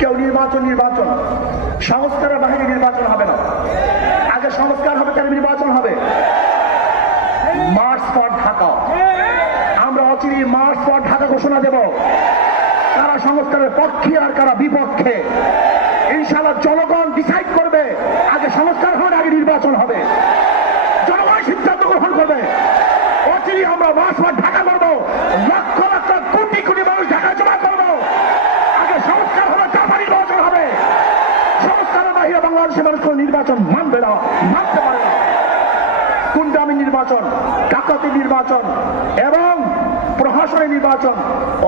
কেউ নির্বাচন নির্বাচন। সংস্কারের বাহিনী নির্বাচন হবে না। আগে সংস্কার হবে, তাহলে নির্বাচন হবে। March for Dhaka. আমরা অচিরি মার্চ ফর ঢাকা ঘোষণা দেব। কারা সংস্কারের পক্ষে আর কারা বিপক্ষে। ইনশাআল্লাহ জনগণ ডিসাইড করবে, আগে সংস্কার হবে, আগে নির্বাচন হবে। জনগণ সিদ্ধান্ত গ্রহণ করবে। অচিরি আমরা মার্চ ফর ঢাকা করব লক্ষ লক্ষ কোটি কোটি মানুষ ঢাকা জমা করব আগে সংস্কার হবে তারপর নির্বাচন হবে বাহিরে বাংলাদেশের মানুষ নির্বাচন মানবে না, মানতে পারে না। কুন্ডামি নির্বাচন, ডাকাতি নির্বাচন এবং প্রশাসনের নির্বাচন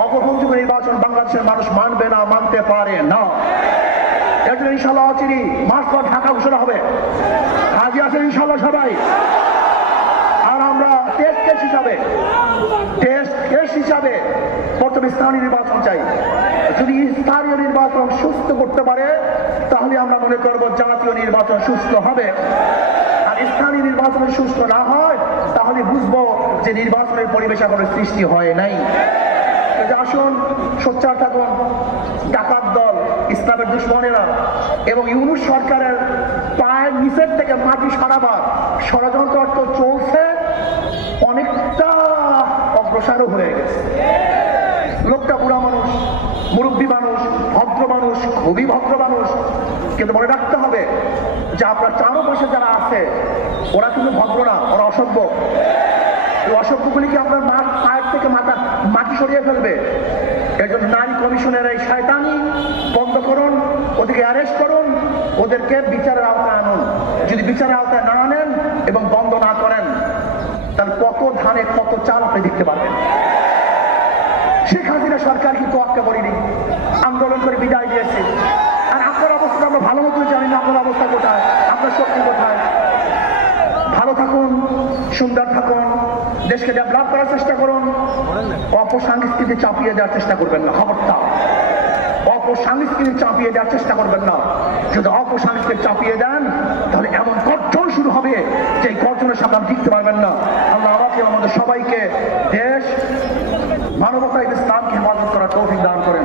অগ্রহণযোগ্য নির্বাচন বাংলাদেশের মানুষ মানবে না, মানতে পারে না। এর জন্য ইনশাল্লাহ অচিরি মাস পর ঢাকা ঘোষণা হবে। হাজি আছেন ইনশাল্লাহ সবাই। আর আমরা টেস্ট কেস হিসাবে টেস্ট কেস হিসাবে প্রথমে স্থানীয় নির্বাচন চাই। যদি স্থানীয় নির্বাচন সুস্থ করতে পারে, তাহলে আমরা মনে করব জাতীয় নির্বাচন সুস্থ হবে। আর স্থানীয় নির্বাচন সুস্থ না হয়, তাহলে বুঝব যে নির্বাচনের পরিবেশ এখনও সৃষ্টি হয় নাই। আসুন, সোচ্চার থাকুন, ডাকাত দল, ইসলামের দুশ্মনেরা এবং ইউনুস সরকারের পায়ের নিচের থেকে মাটি সরাবার ষড়যন্ত্র চলছে, অনেকটা অগ্রসরও হয়ে গেছে। মুরব্বী মানুষ, ভদ্র মানুষ, খুবই ভদ্র মানুষ। কিন্তু মনে রাখতে হবে যে আপনার চারপাশে যারা আছে, ওরা কিন্তু ভদ্র না, ওরা অসভ্য। এই অসভ্যগুলি কি আপনার মা পায়ের থেকে মাথা মাটি সরিয়ে ফেলবে। এই জন্য নারী কমিশনের এই শয়তানি বন্ধ করুন, ওদেরকে অ্যারেস্ট করুন, ওদেরকে বিচারের আওতায় আনুন। যদি বিচারের আওতায় না আনেন এবং বন্ধ না করেন, তাহলে কত ধানে কত চাল আপনি দেখতে পারবেন। শেখ হাসিনা সরকার কিন্তু আক্কা করেনি করে বিদায় দিয়েছে আর আপনার অবস্থা আমরা ভালো মতো জানি না আপনার অবস্থা কোথায়, আপনার শক্তি কোথায়। ভালো থাকুন, সুন্দর থাকুন, দেশকে ডেভেলপ করার চেষ্টা করুন। অপসংস্কৃতি চাপিয়ে দেওয়ার চেষ্টা করবেন না, খবরদার। অপসংস্কৃতি চাপিয়ে দেওয়ার চেষ্টা করবেন না। যদি অপসংস্কৃতি চাপিয়ে দেন, তাহলে এমন গর্জন শুরু হবে যে এই গর্জনের সামনে আপনি টিকতে পারবেন না। আল্লাহ আমাকে, আমাদের সবাইকে দেশ মানবতা ইসলামকে হেফাজত করার তৌফিক দান করেন